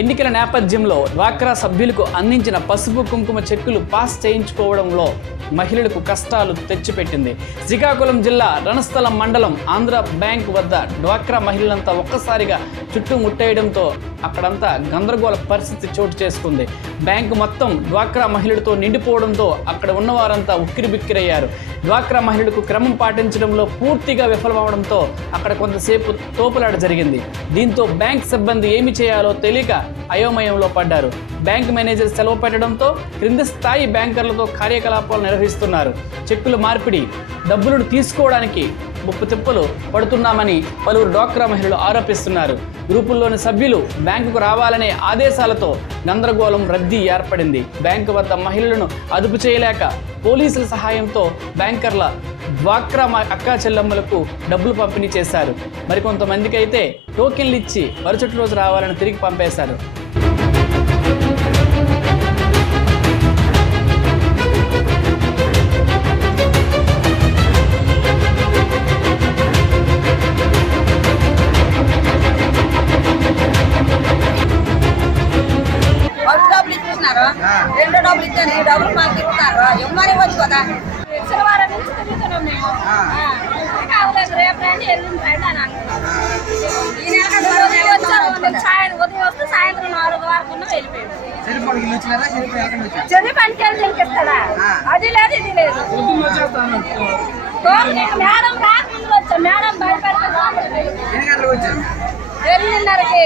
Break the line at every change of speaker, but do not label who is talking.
ఎన్నికల నేపథ్యంలో డ్వాక్రా సభ్యులకు అందించిన పసుపు కుంకుమ చెక్కులు పాస్ చేయించుకోవడంలో మహిళలకు కష్టాలు తెచ్చిపెట్టింది. శ్రీకాకుళం జిల్లా రణస్థలం మండలం ఆంధ్ర బ్యాంక్ వద్ద డ్వాక్రా మహిళలంతా ఒక్కసారిగా చుట్టుముట్టేయడంతో అక్కడంతా గందరగోళ పరిస్థితి చోటు చేసుకుంది. బ్యాంకు మొత్తం డ్వాక్రా మహిళలతో నిండిపోవడంతో అక్కడ ఉన్నవారంతా ఉక్కిరి బిక్కిరయ్యారు డ్వాక్రా మహిళలకు క్రమం పాటించడంలో పూర్తిగా విఫలమవడంతో అక్కడ కొంతసేపు తోపులాట జరిగింది. దీంతో బ్యాంక్ సిబ్బంది ఏమి చేయాలో తెలియక అయోమయంలో పడ్డారు. బ్యాంక్ మేనేజర్ సెలవు పెట్టడంతో క్రింది స్థాయి బ్యాంకర్లతో కార్యకలాపాలు నిర్వహిస్తున్నారు. చెక్కుల మార్పిడి డబ్బులను తీసుకోవడానికి ముప్పు తిప్పలు పడుతున్నామని పలువురు డ్వాక్రా మహిళలు ఆరోపిస్తున్నారు. గ్రూపుల్లోని సభ్యులు బ్యాంకుకు రావాలనే ఆదేశాలతో గందరగోళం రద్దీ ఏర్పడింది. బ్యాంకు వద్ద మహిళలను అదుపు చేయలేక పోలీసుల సహాయంతో బ్యాంకర్ల డ్వాక్రా మ- అక్కా చెల్లెమ్మలకు డబ్బులు పంపిణీ చేశారు. మరికొంతమందికి అయితే టోకెన్లు ఇచ్చి మరుసటి రోజు రావాలని తిరిగి పంపేశారు.
రెండో డబ్బులు ఇచ్చాను డబ్బులు మాకు ఇస్తున్నారు ఇమ్మని వచ్చు కదా? శనివారం నుంచి తిరుగుతున్నాం మేము ఆ. రేపు రండి ఎల్లుండి రండి అని అంటున్నాం సాయంత్రం ఉదయం వస్తే సాయంత్రం నాలుగు వరకు ఉన్న వెళ్ళిపోయాము పనికి వెళ్ళిస్తాడా అది లేదు ఇది లేదు మేడం రాకముందు వచ్చాం మేడం భయపెడతా
ఎన్ని గంటలకు వచ్చారు
ఎనిమిదిన్నరకి